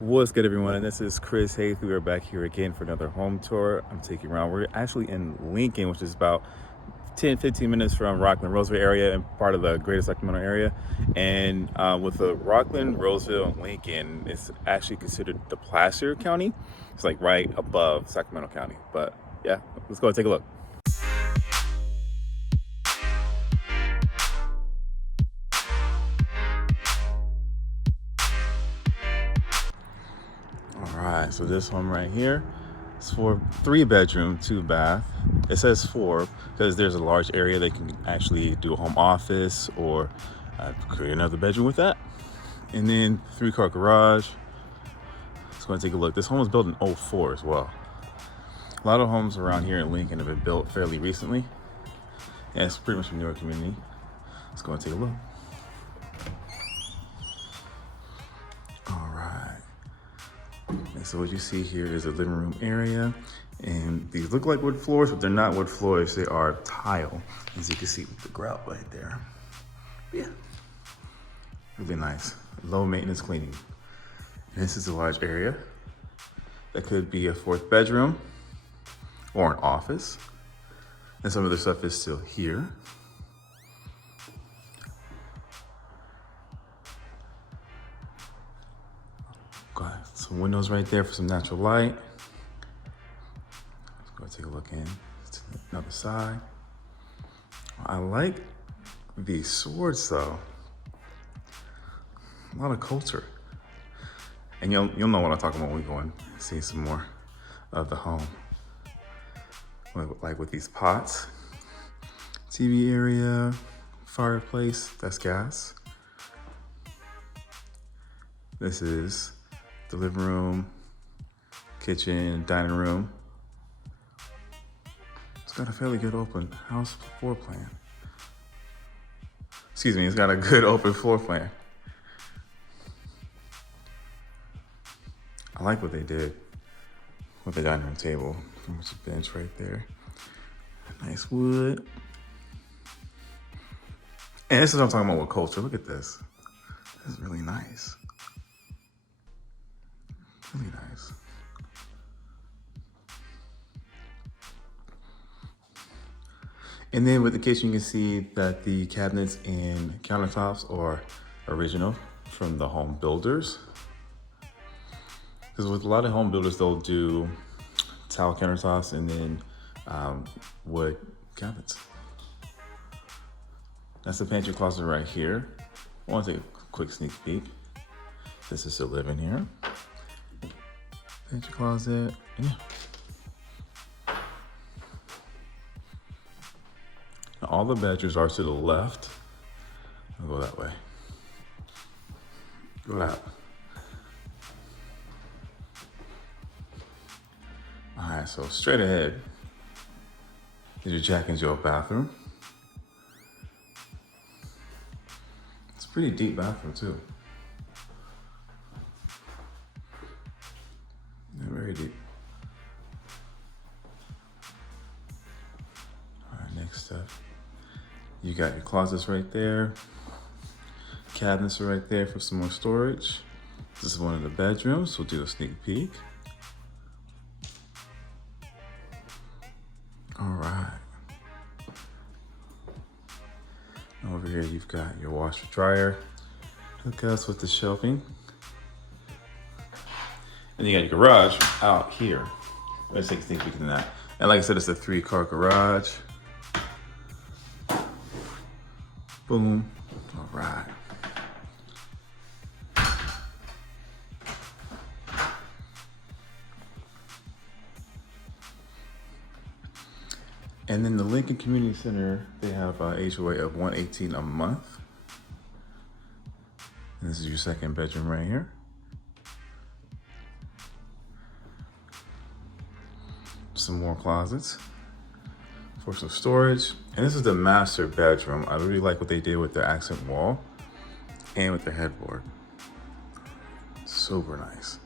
What's good, everyone? And this is Chris Hayes. We are back here again for another home tour. I'm taking you around. We're actually in Lincoln, which is about 10-15 minutes from Rocklin, Roseville area and part of the greater Sacramento area. And with the Rocklin, Roseville, and Lincoln, it's actually considered the Placer County. It's like right above Sacramento County. But yeah, let's go and take a look. All right, so this home right here is for 3-bedroom, 2-bath. It says 4 because there's a large area they can actually do a home office or create another bedroom with that. And then 3-car garage. Let's go and take a look. This home was built in '04 as well. A lot of homes around here in Lincoln have been built fairly recently. Yeah, it's pretty much a newer community. Let's go and take a look. All right. And so what you see here is a living room area, and these look like wood floors, but they're not wood floors. They are tile, as you can see with the grout right there. But yeah, really nice. Low maintenance cleaning. And this is a large area. That could be a 4th bedroom or an office. And some of the stuff is still here. Got some windows right there for some natural light. Let's go take a look in to another side. I like these swords though. A lot of culture. And you'll know what I'm talking about when we go and see some more of the home. Like with these pots. TV area, fireplace, that's gas. This is the living room, kitchen, dining room. It's got a fairly good open house floor plan. Excuse me, it's got a good open floor plan. I like what they did with the dining room table. There's a bench right there. Nice wood. And this is what I'm talking about with culture. Look at this. This is really nice. Really nice. And then with the kitchen, you can see that the cabinets and countertops are original from the home builders. Because with a lot of home builders, they'll do tile countertops and then wood cabinets. That's the pantry closet right here. I want to take a quick sneak peek. This is the living here. Pantry closet, yeah. Now, all the bedrooms are to the left. I'll go that way. Go out. All right, so straight ahead is your Jack and Jill bathroom. It's a pretty deep bathroom too. Very deep. All right, next up, you got your closets right there. Cabinets are right there for some more storage. This is one of the bedrooms. We'll do a sneak peek. All right. Over here, you've got your washer dryer hookups with the shelving. And you got your garage out here. Let's take a sneak peek into that. And like I said, it's a 3-car garage. Boom. All right. And then the Lincoln Community Center, they have an HOA of $118 a month. And this is your 2nd bedroom right here. Some more closets for some storage. And this is the master bedroom. I really like what they did with the accent wall and with the headboard. Super nice.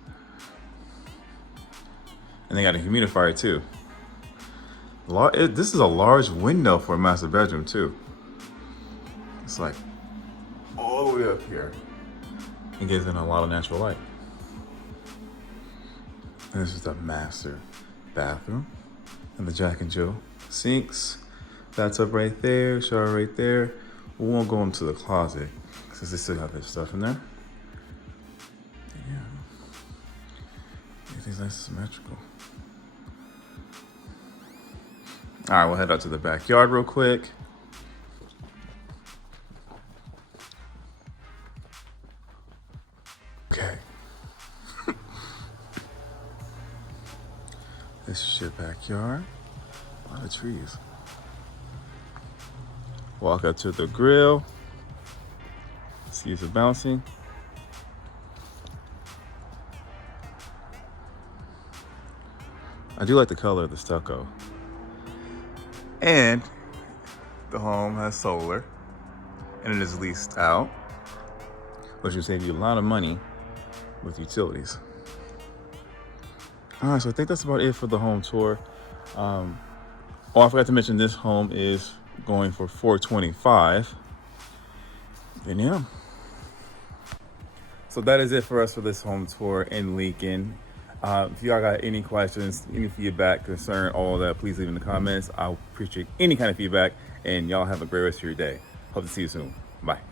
And they got a humidifier too. This is a large window for a master bedroom too. It's like all the way up here. It gives in a lot of natural light. And this is the master bathroom. And the Jack and Jill sinks. That's up right there, shower right there. We won't go into the closet since they still have their stuff in there. Yeah. Everything's nice and symmetrical. All right, we'll head out to the backyard real quick. Okay. This is your backyard. A lot of trees. Walk up to the grill. See if it's bouncing. I do like the color of the stucco. And the home has solar and it is leased out, which will save you a lot of money with utilities. All right, so I think that's about it for the home tour. Oh, I forgot to mention this home is going for $425. And yeah. So that is it for us for this home tour in Lincoln. If y'all got any questions, any feedback, concern, all of that, please leave in the comments. I appreciate any kind of feedback, and y'all have a great rest of your day. Hope to see you soon. Bye.